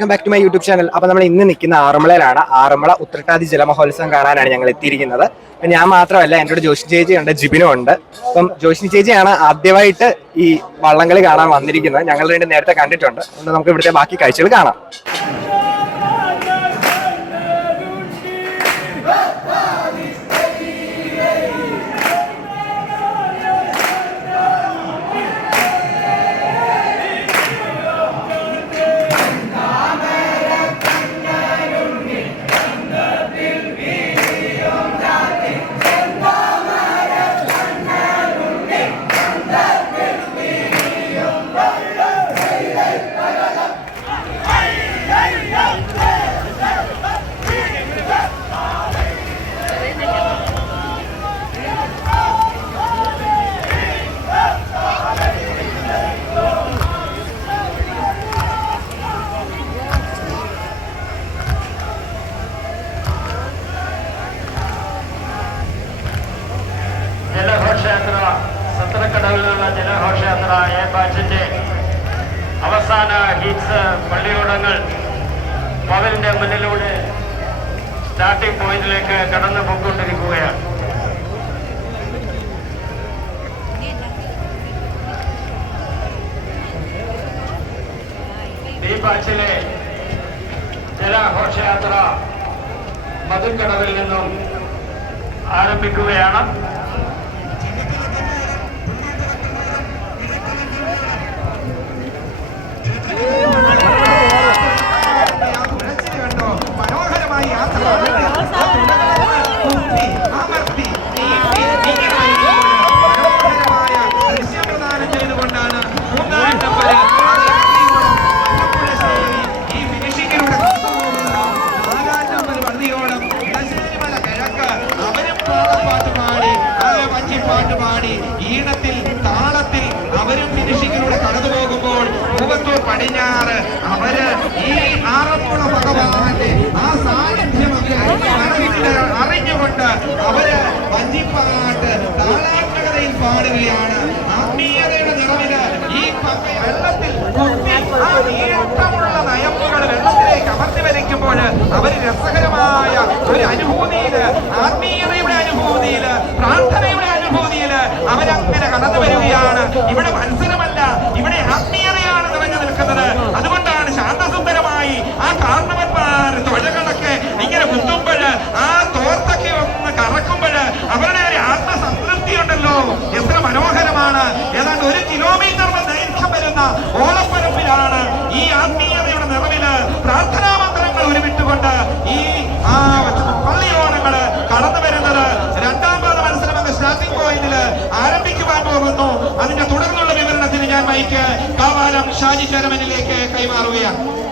Welcome back to my YouTube channel അപ്പൊ നമ്മൾ ഇന്ന് നിൽക്കുന്ന ആറന്മുളയിലാണ്. ആറന്മുള ഉത്രട്ടാതി ജലമഹോത്സവം കാണാനാണ് ഞങ്ങൾ എത്തിയിരിക്കുന്നത്. അപ്പൊ ഞാൻ മാത്രമല്ല എന്റെ കൂടെ ജോഷി ചേച്ചി ഉണ്ട് ജിബിനും ഉണ്ട്. അപ്പം ജോഷി ചേച്ചിയാണ് ആദ്യമായിട്ട് ഈ വള്ളംകളി കാണാൻ വന്നിരിക്കുന്നത്. ഞങ്ങൾ രണ്ട് നേരത്തെ കണ്ടിട്ടുണ്ട്. അതുകൊണ്ട് നമുക്ക് ഇവിടുത്തെ ബാക്കി കാഴ്ചകൾ കാണാം. ജലഘോഷയാത്ര എ ബാച്ചിന്റെ അവസാന ഹീറ്റ്സ് പള്ളിയോടങ്ങൾ പവലിന്റെ മുന്നിലൂടെ സ്റ്റാർട്ടിംഗ് പോയിന്റിലേക്ക് കടന്നു പോയിക്കൊണ്ടിരിക്കുകയാണ്. ഈ ബാച്ചിലെ ജലഘോഷയാത്ര മധുക്കടവിൽ നിന്നും ആരംഭിക്കുകയാണ്. അവരും ഫിനിഷിങ്ങിലൂടെ കടന്നു പോകുമ്പോൾ മുഖത്തൂർ പടിഞ്ഞാറ് അവർ ഈ ആറന്മുള ഭഗവാന്റെ ആ സാന്നിധ്യം മനസ്സിൽ അറിഞ്ഞുകൊണ്ട് അവർ വഞ്ചിപ്പാട്ട് താളാത്മകതയിൽ പാടുകയാണ്. ആത്മീയതയുടെ നിറവിൽ ഈ വെള്ളത്തിൽ ആ നയമ്പുകൾ വെള്ളത്തിലേക്ക് അമർത്തി വരയ്ക്കുമ്പോൾ അവർ രസകരമായ ഒരു അനുഭൂതിയിൽ ആത്മീയതയുടെ അനുഭൂതിയിൽ പ്രാർത്ഥന അവരങ്ങനെ കടന്നു വരികയാണ്. ഇവിടെ മത്സരമല്ല ഇവിടെ ആത്മീയതയാണ് നിറഞ്ഞു നിൽക്കുന്നത്. അതുകൊണ്ടാണ് ശാന്തസുന്ദരമായി ആ കാരണവന്മാർ തൊഴകളൊക്കെ ഇങ്ങനെ കുത്തുമ്പോൾ ആ തോർത്തൊക്കെ ഒന്ന് കറക്കുമ്പോൾ അവരുടെ ഒരു ആത്മസംതൃപ്തി ഉണ്ടല്ലോ എത്ര മനോഹരമാണ്. ഏതാണ്ട് ഒരു കിലോമീറ്റർ ദൈർഘ്യം വരുന്ന ഓളപ്പരപ്പിലാണ് ഈ ആത്മീയതയുടെ നിറവിൽ പ്രാർത്ഥനാ മന്ത്രങ്ങൾ ഉരുവിട്ടുകൊണ്ട് ഈ ആ പോകുന്നു അതിന്റെ തുടർന്നുള്ള വിവരണത്തിന് ഞാൻ മൈക്ക് കാവാലം ഷാജി ചരമനിലേക്ക് കൈമാറുകയാണ്.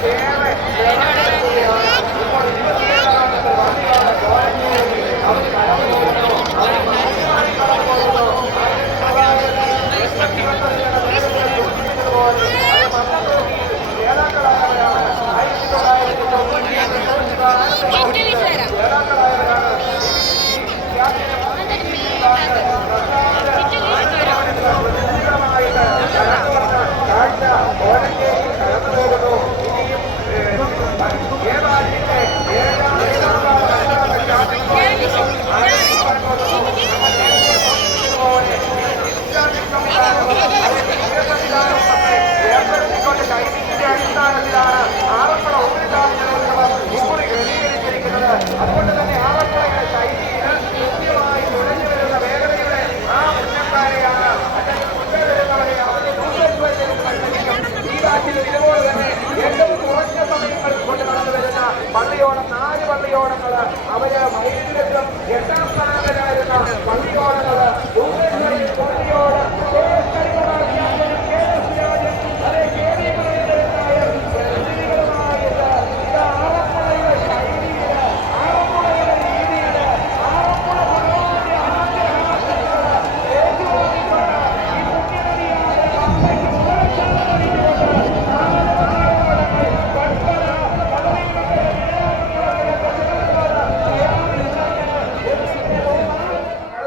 Yeah.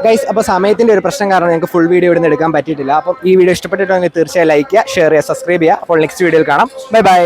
ഗൈസ് അപ്പോൾ സമയത്തിന്റെ ഒരു പ്രശ്നം കാരണം ഞങ്ങൾക്ക് ഫുൾ വീഡിയോ ഇവിടുന്ന് എടുക്കാൻ പറ്റിയിട്ടില്ല. അപ്പം ഈ വീഡിയോ ഇഷ്ടപ്പെട്ടിട്ടുണ്ടെങ്കിൽ തീർച്ചയായും ലൈക്ക് ചെയ്യുക ഷെയർ ചെയ്യുക സബ്സ്ക്രൈബ് ചെയ്യുക. അപ്പോൾ നെക്സ്റ്റ് വീഡിയോയിൽ കാണാം. Bye bye